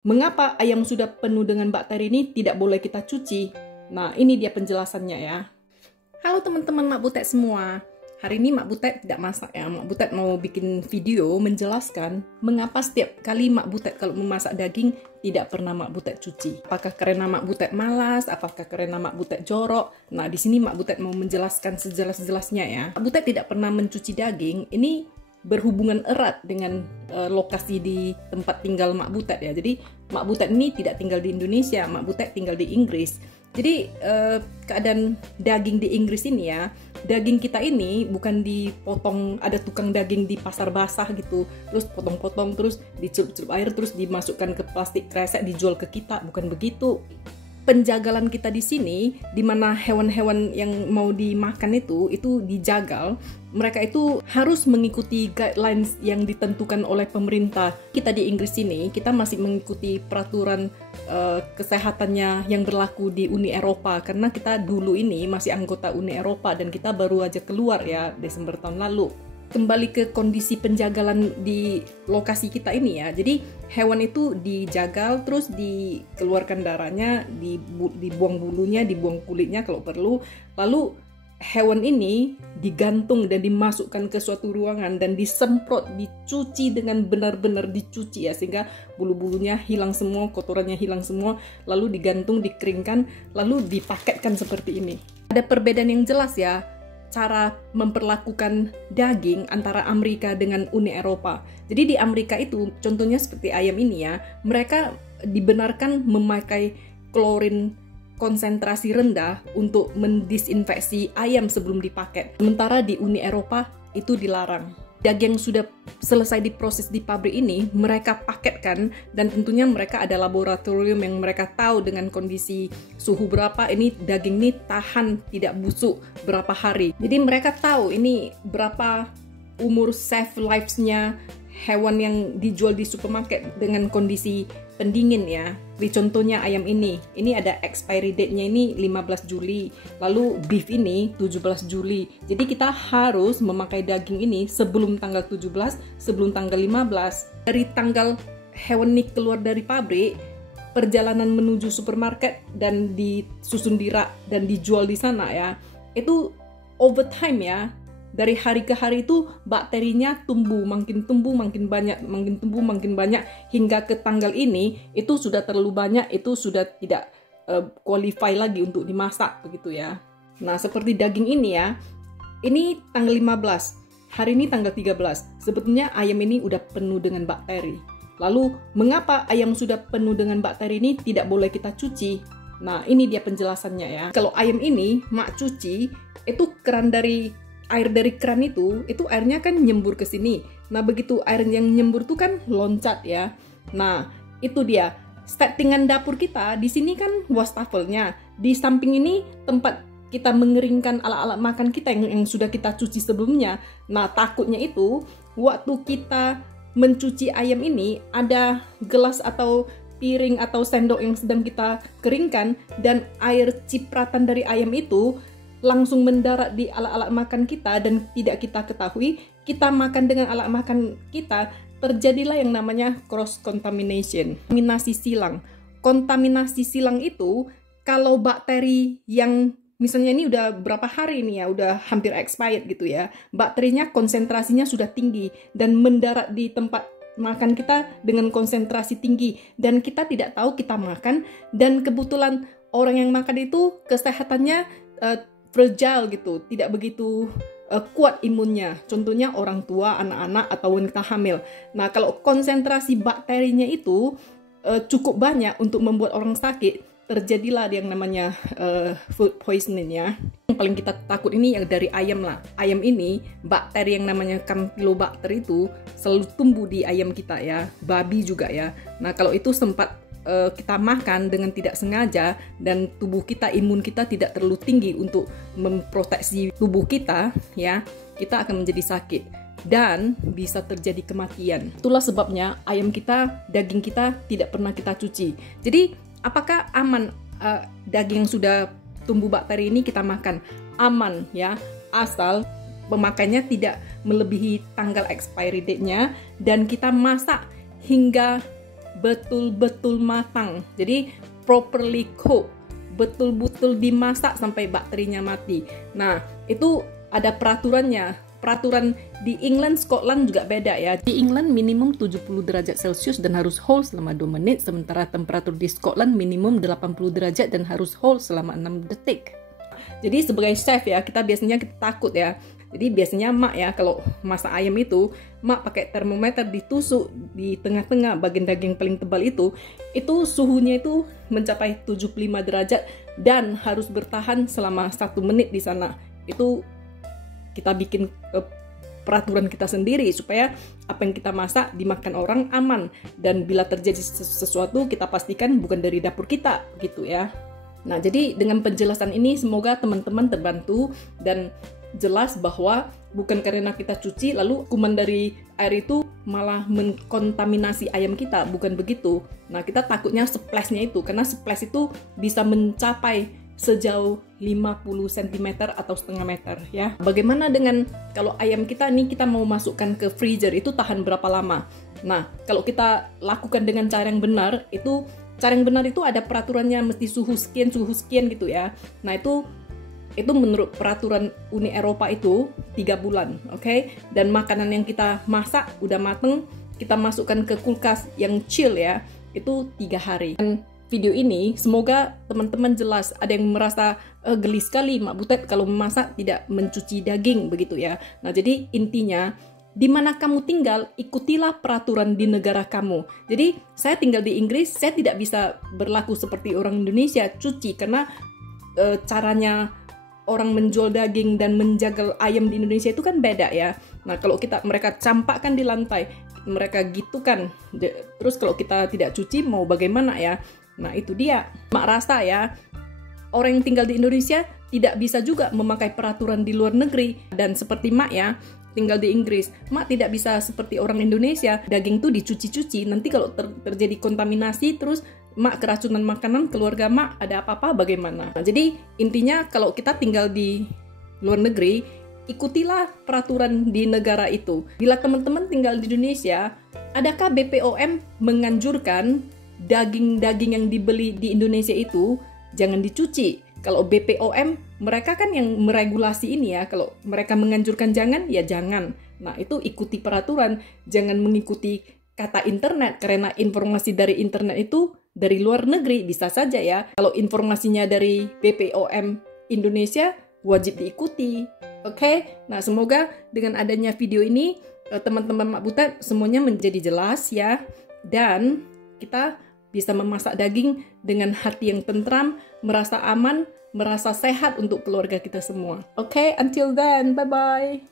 Mengapa ayam sudah penuh dengan bakteri ini tidak boleh kita cuci? Nah, ini dia penjelasannya ya. Halo teman-teman Mak Butet semua. Hari ini Mak Butet tidak masak ya. Mak Butet mau bikin video menjelaskan mengapa setiap kali Mak Butet kalau memasak daging tidak pernah Mak Butet cuci. Apakah karena Mak Butet malas? Apakah karena Mak Butet jorok? Nah, di sini Mak Butet mau menjelaskan sejelas-jelasnya ya. Mak Butet tidak pernah mencuci daging. Ini berhubungan erat dengan lokasi di tempat tinggal Mak Butet ya. Jadi Mak Butet ini tidak tinggal di Indonesia, Mak Butet tinggal di Inggris. Jadi keadaan daging di Inggris ini ya, daging kita ini bukan dipotong, ada tukang daging di pasar basah gitu, terus potong-potong, terus dicelup-celup air, terus dimasukkan ke plastik kresek dijual ke kita, bukan begitu. Penjagalan kita di sini, di mana hewan-hewan yang mau dimakan itu dijagal, mereka itu harus mengikuti guidelines yang ditentukan oleh pemerintah. Kita di Inggris ini, kita masih mengikuti peraturan kesehatannya yang berlaku di Uni Eropa, karena kita dulu ini masih anggota Uni Eropa dan kita baru aja keluar ya Desember tahun lalu. Kembali ke kondisi penjagalan di lokasi kita ini ya. Jadi hewan itu dijagal, terus dikeluarkan darahnya, dibuang bulunya, dibuang kulitnya kalau perlu. Lalu hewan ini digantung dan dimasukkan ke suatu ruangan dan disemprot, dicuci dengan benar-benar dicuci ya, sehingga bulu-bulunya hilang semua, kotorannya hilang semua, lalu digantung, dikeringkan, lalu dipaketkan seperti ini. Ada perbedaan yang jelas ya cara memperlakukan daging antara Amerika dengan Uni Eropa. Jadi di Amerika itu, contohnya seperti ayam ini ya, mereka dibenarkan memakai klorin konsentrasi rendah untuk mendisinfeksi ayam sebelum dipakai. Sementara di Uni Eropa itu dilarang. Daging yang sudah selesai diproses di pabrik ini, mereka paketkan, dan tentunya mereka ada laboratorium yang mereka tahu dengan kondisi suhu berapa, ini daging ini tahan tidak busuk berapa hari. Jadi mereka tahu ini berapa umur safe lives-nya hewan yang dijual di supermarket dengan kondisi pendingin ya. Di contohnya ayam ini ada expiry date-nya ini 15 Juli, lalu beef ini 17 Juli. Jadi kita harus memakai daging ini sebelum tanggal 17, sebelum tanggal 15. Dari tanggal hewan ini keluar dari pabrik, perjalanan menuju supermarket dan disusun di rak dan dijual di sana ya, itu overtime ya. Dari hari ke hari itu bakterinya makin tumbuh, makin banyak, makin tumbuh, makin banyak, hingga ke tanggal ini itu sudah terlalu banyak, itu sudah tidak qualify lagi untuk dimasak begitu ya. Nah, seperti daging ini ya, ini tanggal 15, hari ini tanggal 13. Sebetulnya ayam ini udah penuh dengan bakteri. Lalu, mengapa ayam sudah penuh dengan bakteri ini tidak boleh kita cuci? Nah, ini dia penjelasannya ya. Kalau ayam ini Mak cuci, itu air dari keran itu airnya kan nyembur ke sini. Nah, begitu air yang nyembur tuh kan loncat ya. Nah, itu dia. Settingan dapur kita, di sini kan wastafelnya. Di samping ini tempat kita mengeringkan alat-alat makan kita yang sudah kita cuci sebelumnya. Nah, takutnya itu, waktu kita mencuci ayam ini, ada gelas atau piring atau sendok yang sedang kita keringkan, dan air cipratan dari ayam itu langsung mendarat di alat-alat makan kita dan tidak kita ketahui, kita makan dengan alat makan kita, terjadilah yang namanya cross contamination, kontaminasi silang. Kontaminasi silang itu kalau bakteri yang misalnya ini udah berapa hari ini ya, udah hampir expired gitu ya, bakterinya konsentrasinya sudah tinggi dan mendarat di tempat makan kita dengan konsentrasi tinggi, dan kita tidak tahu kita makan, dan kebetulan orang yang makan itu kesehatannya fragile gitu, tidak begitu kuat imunnya. Contohnya orang tua, anak-anak, atau wanita hamil. Nah, kalau konsentrasi bakterinya itu cukup banyak untuk membuat orang sakit, terjadilah yang namanya food poisoning ya. Yang paling kita takut ini yang dari ayam lah. Ayam ini, bakteri yang namanya Campylobacter itu selalu tumbuh di ayam kita ya. Babi juga ya. Nah, kalau itu sempat kita makan dengan tidak sengaja dan tubuh kita, imun kita tidak terlalu tinggi untuk memproteksi tubuh kita ya, kita akan menjadi sakit dan bisa terjadi kematian. Itulah sebabnya ayam kita, daging kita tidak pernah kita cuci. Jadi apakah aman daging yang sudah tumbuh bakteri ini kita makan? Aman ya, asal pemakaiannya tidak melebihi tanggal expiry date-nya dan kita masak hingga betul-betul matang. Jadi properly cook, betul-betul dimasak sampai bakterinya mati. Nah, itu ada peraturannya. Peraturan di England, Scotland juga beda ya. Di England minimum 70 derajat Celcius dan harus whole selama 2 menit, sementara temperatur di Scotland minimum 80 derajat dan harus whole selama 6 detik. Jadi sebagai chef ya, kita biasanya takut ya. Jadi biasanya mak ya, kalau masak ayam itu, mak pakai termometer ditusuk di tengah-tengah bagian daging paling tebal itu suhunya itu mencapai 75 derajat dan harus bertahan selama 1 menit di sana. Itu kita bikin peraturan kita sendiri supaya apa yang kita masak dimakan orang aman, dan bila terjadi sesuatu kita pastikan bukan dari dapur kita gitu ya. Nah, jadi dengan penjelasan ini semoga teman-teman terbantu dan jelas bahwa bukan karena kita cuci lalu kuman dari air itu malah mengkontaminasi ayam kita, bukan begitu. Nah, kita takutnya splash-nya itu, karena splash itu bisa mencapai sejauh 50 cm atau setengah meter ya. Bagaimana dengan kalau ayam kita nih kita mau masukkan ke freezer, itu tahan berapa lama? Nah, kalau kita lakukan dengan cara yang benar, itu ada peraturannya, mesti suhu sekian gitu ya. Nah, itu menurut peraturan Uni Eropa itu 3 bulan, oke? Dan makanan yang kita masak udah mateng, kita masukkan ke kulkas yang chill ya, itu 3 hari. Dan video ini semoga teman-teman jelas. Ada yang merasa geli sekali Mak Butet kalau memasak tidak mencuci daging begitu ya. Nah, jadi intinya di mana kamu tinggal, ikutilah peraturan di negara kamu. Jadi saya tinggal di Inggris, saya tidak bisa berlaku seperti orang Indonesia cuci, karena caranya orang menjual daging dan menjaga ayam di Indonesia itu kan beda ya. Nah, kalau mereka campakkan di lantai, mereka gitu kan. Terus kalau kita tidak cuci mau bagaimana ya? Nah, itu dia. Mak rasa ya, orang yang tinggal di Indonesia tidak bisa juga memakai peraturan di luar negeri. Dan seperti Mak ya, tinggal di Inggris, Mak tidak bisa seperti orang Indonesia, daging tuh dicuci-cuci. Nanti kalau terjadi kontaminasi, terus Mak keracunan makanan, keluarga Mak ada apa-apa bagaimana? Nah, jadi intinya kalau kita tinggal di luar negeri, ikutilah peraturan di negara itu. Bila teman-teman tinggal di Indonesia, adakah BPOM menganjurkan daging-daging yang dibeli di Indonesia itu jangan dicuci? Kalau BPOM, mereka kan yang meregulasi ini ya. Kalau mereka menganjurkan jangan, ya jangan. Nah, itu ikuti peraturan. Jangan mengikuti kata internet, karena informasi dari internet itu dari luar negeri bisa saja ya. Kalau informasinya dari BPOM Indonesia, wajib diikuti. Oke? Nah, semoga dengan adanya video ini, teman-teman Mak Butet semuanya menjadi jelas ya. Dan kita bisa memasak daging dengan hati yang tentram, merasa aman, merasa sehat untuk keluarga kita semua. Oke, until then, bye-bye.